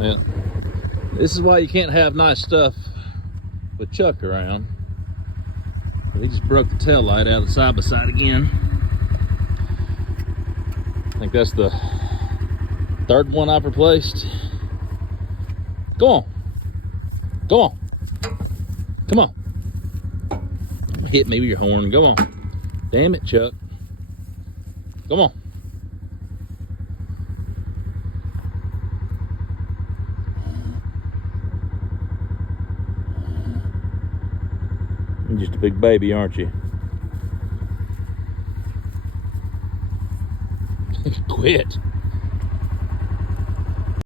Yeah. This is why you can't have nice stuff with Chuck around. He just broke the tail light out of the side by side again. I think that's the third one I've replaced. Go on. Go on. Come on. Hit me with your horn. Go on. Damn it, Chuck. Come on. You're just a big baby, aren't you? Quit.